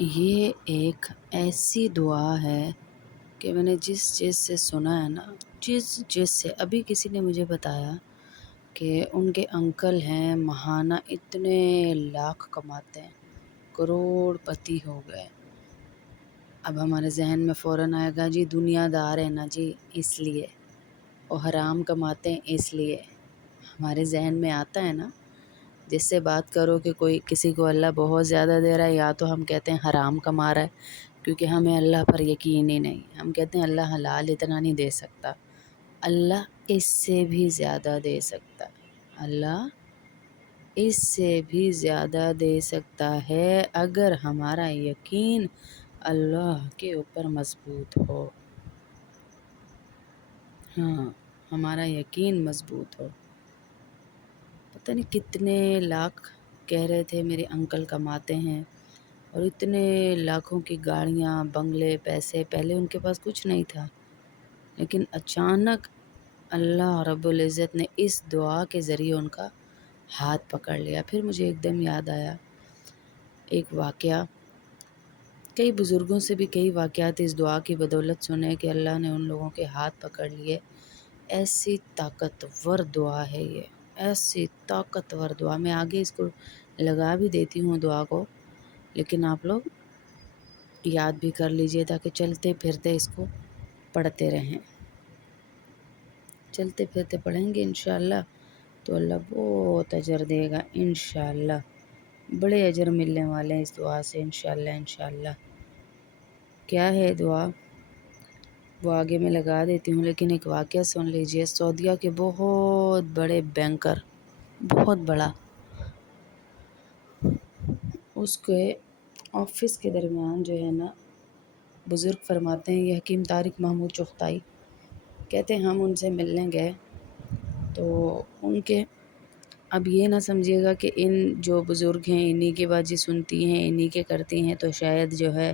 یہ ایک ایسی دعا ہے کہ میں نے جس چیز سے سنا ہے نا، جس چیز سے ابھی کسی نے مجھے بتایا کہ ان کے انکل ہیں ماہانہ اتنے لاکھ کماتے ہیں، کروڑ پتی ہو گئے۔ اب ہمارے ذہن میں فوراً آئے گا جی دنیا دار ہے نا جی، اس لیے وہ حرام کماتے ہیں، اس لیے ہمارے ذہن میں آتا ہے نا۔ جس سے بات کرو کہ کوئی کسی کو اللہ بہت زیادہ دے رہا ہے، یا تو ہم کہتے ہیں حرام کما رہا ہے، کیونکہ ہمیں اللہ پر یقین ہی نہیں۔ ہم کہتے ہیں اللہ حلال اتنا نہیں دے سکتا، اللہ اس سے بھی زیادہ دے سکتا ہے، اللہ اس سے بھی زیادہ دے سکتا ہے اگر ہمارا یقین اللہ کے اوپر مضبوط ہو۔ ہاں، ہمارا یقین مضبوط ہو۔ پتہ نہیں کتنے لاکھ کہہ رہے تھے میرے انکل کماتے ہیں، اور اتنے لاکھوں کی گاڑیاں، بنگلے، پیسے، پہلے ان کے پاس کچھ نہیں تھا، لیکن اچانک اللہ رب العزت نے اس دعا کے ذریعے ان کا ہاتھ پکڑ لیا۔ پھر مجھے ایک دم یاد آیا ایک واقعہ، کئی بزرگوں سے بھی کئی واقعات اس دعا کی بدولت سنے کہ اللہ نے ان لوگوں کے ہاتھ پکڑ لیے۔ ایسی طاقتور دعا ہے یہ، ایسی طاقتور دعا۔ میں آگے اس کو لگا بھی دیتی ہوں دعا کو، لیکن آپ لوگ یاد بھی کر لیجئے تاکہ چلتے پھرتے اس کو پڑھتے رہیں۔ چلتے پھرتے پڑھیں گے انشاءاللہ تو اللہ بہت اجر دے گا انشاءاللہ، بڑے اجر ملنے والے ہیں اس دعا سے انشاءاللہ انشاءاللہ۔ کیا ہے دعا وہ آگے میں لگا دیتی ہوں، لیکن ایک واقعہ سن لیجئے۔ سعودیہ کے بہت بڑے بینکر، بہت بڑا، اس کے آفس کے درمیان جو ہے نا، بزرگ فرماتے ہیں، یہ حکیم طارق محمود چغتائی کہتے ہیں ہم ان سے ملنے گئے تو ان کے، اب یہ نہ سمجھیے گا کہ ان جو بزرگ ہیں انہی کی باجی سنتی ہیں، انہی کے کرتی ہیں، تو شاید جو ہے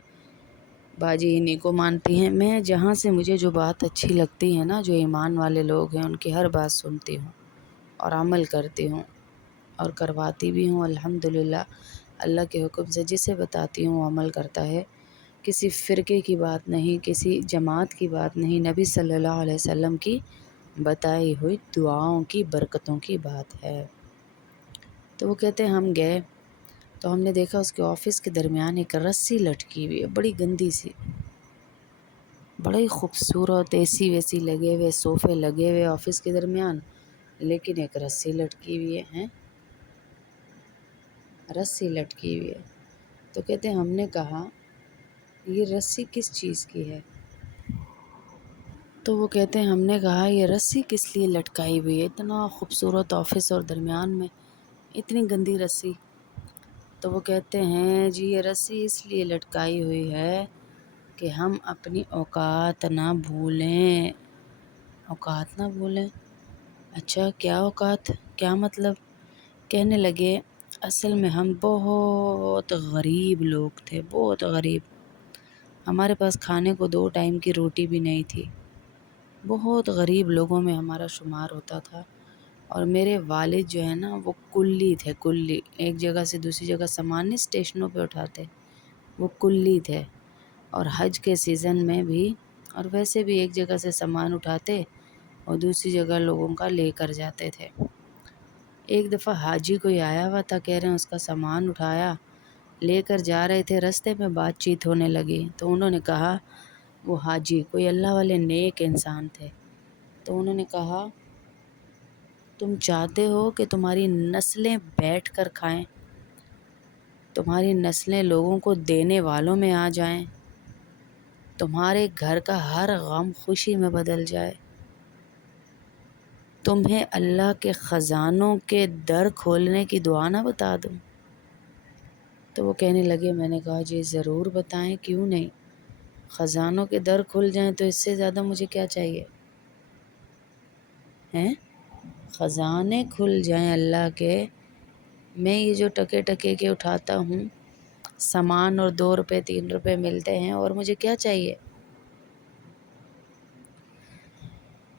باجی انہی کو مانتی ہیں۔ میں جہاں سے مجھے جو بات اچھی لگتی ہے نا، جو ایمان والے لوگ ہیں ان کی ہر بات سنتی ہوں اور عمل کرتی ہوں اور کرواتی بھی ہوں الحمدللہ۔ اللہ کے حکم سے جسے بتاتی ہوں وہ عمل کرتا ہے۔ کسی فرقے کی بات نہیں، کسی جماعت کی بات نہیں، نبی صلی اللہ علیہ وسلم کی بتائی ہوئی دعاؤں کی برکتوں کی بات ہے۔ تو وہ کہتے ہیں ہم گئے تو ہم نے دیکھا اس کے آفس کے درمیان ایک رسی لٹکی ہوئی ہے، بڑی گندی سی، بڑی خوبصورت، اے سی ویسی لگے ہوئے، صوفے لگے ہوئے آفس کے درمیان، لیکن ایک رسی لٹکی ہوئی ہے، رسی لٹکی ہوئی ہے۔ تو کہتے ہیں ہم نے کہا یہ رسی کس چیز کی ہے؟ تو وہ کہتے ہیں ہم نے کہا یہ رسی کس لیے لٹکائی ہوئی ہے، اتنا خوبصورت آفس اور درمیان میں اتنی گندی رسی؟ تو وہ کہتے ہیں جی یہ رسی اس لیے لٹکائی ہوئی ہے کہ ہم اپنی اوقات نہ بھولیں۔ اوقات نہ بھولیں؟ اچھا کیا اوقات، کیا مطلب؟ کہنے لگے اصل میں ہم بہت غریب لوگ تھے، بہت غریب، ہمارے پاس کھانے کو 2 ٹائم کی روٹی بھی نہیں تھی، بہت غریب لوگوں میں ہمارا شمار ہوتا تھا۔ اور میرے والد جو ہے نا وہ کلی تھے، کلی، ایک جگہ سے دوسری جگہ سامان نہیں اسٹیشنوں پہ اٹھاتے، وہ کلی تھے، اور حج کے سیزن میں بھی، اور ویسے بھی ایک جگہ سے سامان اٹھاتے اور دوسری جگہ لوگوں کا لے کر جاتے تھے۔ ایک دفعہ حاجی کوئی آیا ہوا تھا، کہہ رہے ہیں اس کا سامان اٹھایا، لے کر جا رہے تھے، رستے میں بات چیت ہونے لگی تو انہوں نے کہا، وہ حاجی کوئی اللہ والے نیک انسان تھے، تو انہوں نے کہا تم چاہتے ہو کہ تمہاری نسلیں بیٹھ کر کھائیں، تمہاری نسلیں لوگوں کو دینے والوں میں آ جائیں، تمہارے گھر کا ہر غم خوشی میں بدل جائے، تمہیں اللہ کے خزانوں کے در کھولنے کی دعا نہ بتا دوں؟ تو وہ کہنے لگے، میں نے کہا جی ضرور بتائیں، کیوں نہیں، خزانوں کے در کھل جائیں تو اس سے زیادہ مجھے کیا چاہیے ہیں؟ خزانے کھل جائیں اللہ کے، میں یہ جو ٹکے ٹکے کے اٹھاتا ہوں سامان اور 2 روپے 3 روپے ملتے ہیں، اور مجھے کیا چاہیے؟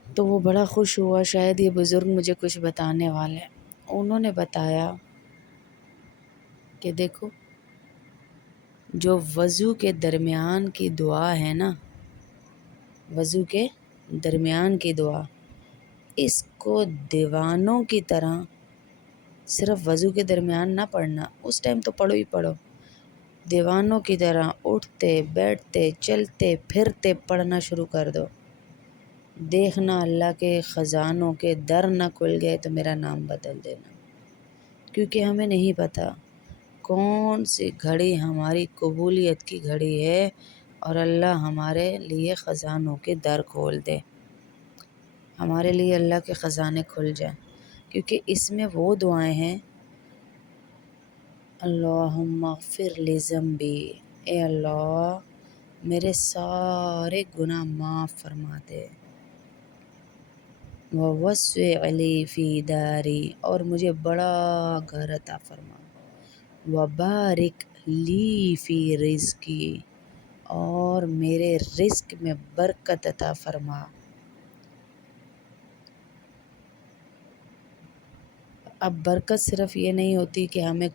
تو وہ بڑا خوش ہوا، شاید یہ بزرگ مجھے کچھ بتانے والے ہیں۔ انہوں نے بتایا کہ دیکھو جو وضو کے درمیان کی دعا ہے نا، وضو کے درمیان کی دعا، اس کو دیوانوں کی طرح صرف وضو کے درمیان نہ پڑھنا، اس ٹائم تو پڑھو ہی پڑھو، دیوانوں کی طرح اٹھتے بیٹھتے چلتے پھرتے پڑھنا شروع کر دو۔ دیکھنا اللہ کے خزانوں کے در نہ کھل گئے تو میرا نام بدل دینا، کیونکہ ہمیں نہیں پتہ کون سی گھڑی ہماری قبولیت کی گھڑی ہے اور اللہ ہمارے لیے خزانوں کے در کھول دے، ہمارے لیے اللہ کے خزانے کھل جائیں، کیونکہ اس میں وہ دعائیں ہیں، اللہم اغفر لی ذنبی، اے اللہ میرے سارے گناہ معاف فرما دے، ووسع لی فی داری، اور مجھے بڑا گھر عطا فرما، وبارک لی فی رزقی، اور میرے رزق میں برکت عطا فرما۔ اب برکت صرف یہ نہیں ہوتی کہ ہمیں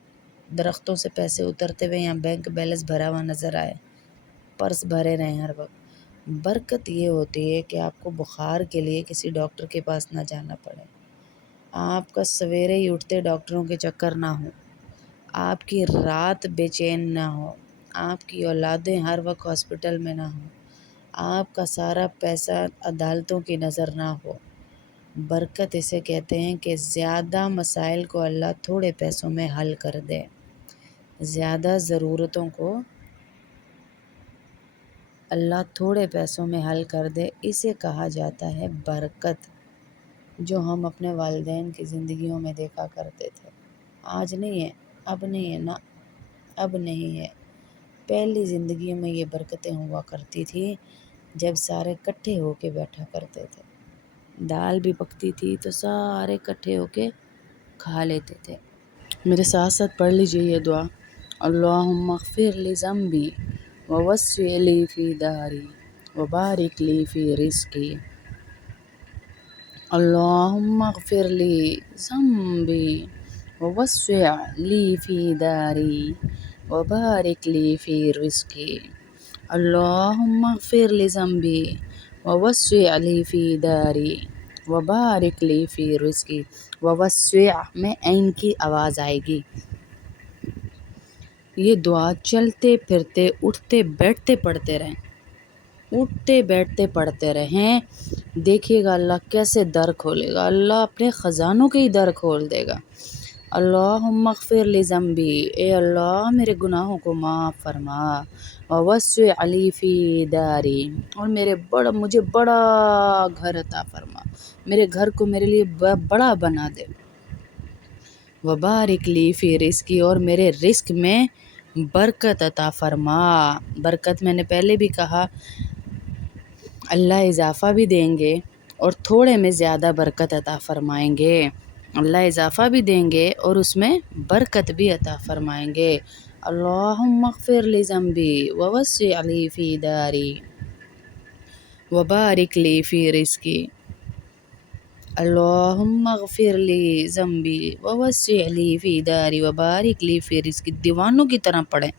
درختوں سے پیسے اترتے ہوئے یا بینک بیلنس بھرا ہوا نظر آئے، پرس بھرے رہیں ہر وقت۔ برکت یہ ہوتی ہے کہ آپ کو بخار کے لیے کسی ڈاکٹر کے پاس نہ جانا پڑے، آپ کا سویرے ہی اٹھتے ڈاکٹروں کے چکر نہ ہو، آپ کی رات بے چین نہ ہو، آپ کی اولادیں ہر وقت ہاسپٹل میں نہ ہوں، آپ کا سارا پیسہ عدالتوں کی نظر نہ ہو۔ برکت اسے کہتے ہیں کہ زیادہ مسائل کو اللہ تھوڑے پیسوں میں حل کر دے، زیادہ ضرورتوں کو اللہ تھوڑے پیسوں میں حل کر دے، اسے کہا جاتا ہے برکت، جو ہم اپنے والدین کی زندگیوں میں دیکھا کرتے تھے۔ آج نہیں ہے، اب نہیں ہے نا، اب نہیں ہے۔ پہلی زندگی میں یہ برکتیں ہوا کرتی تھی جب سارے کٹھے ہو کے بیٹھا کرتے تھے، دال بھی پکتی تھی تو سارے کٹھے ہو کے کھا لیتے تھے۔ میرے ساتھ ساتھ پڑھ لیجیے یہ دعا، اللہم اغفر لی ذنبی ووسع لی فی داری وبارک لی فی رزقی، اللہم اغفر لی ذنبی ووسع لی فی داری وبارک لی فی رزقی، اللہم اغفر لی ذنبی ووسع لی فی داری وبارک لی فی رزقی۔ ووسع میں عین کی آواز آئے گی۔ یہ دعا چلتے پھرتے اٹھتے بیٹھتے پڑھتے رہیں، اٹھتے بیٹھتے پڑھتے رہیں، دیکھیے گا اللہ کیسے در کھولے گا، اللہ اپنے خزانوں کے ہی در کھول دے گا۔ اللہم اغفر لی ذنبی، اے اللہ میرے گناہوں کو معاف فرما، ووسع لی فی داری، اور مجھے بڑا گھر عطا فرما، میرے گھر کو میرے لیے بڑا بنا دے، وبارک لی فی رزقی، اور میرے رزق میں برکت عطا فرما۔ برکت میں نے پہلے بھی کہا اللہ اضافہ بھی دیں گے اور تھوڑے میں زیادہ برکت عطا فرمائیں گے، اللہ اضافہ بھی دیں گے اور اس میں برکت بھی عطا فرمائیں گے۔ اللہم اغفر لی ذنبی ووسع لی فی داری وبارک لی فی رزقی، اللہم اغفر لی ذنبی ووسع لی فی داری وبارک لی فی رزقی۔ دیوانوں کی طرح پڑھیں،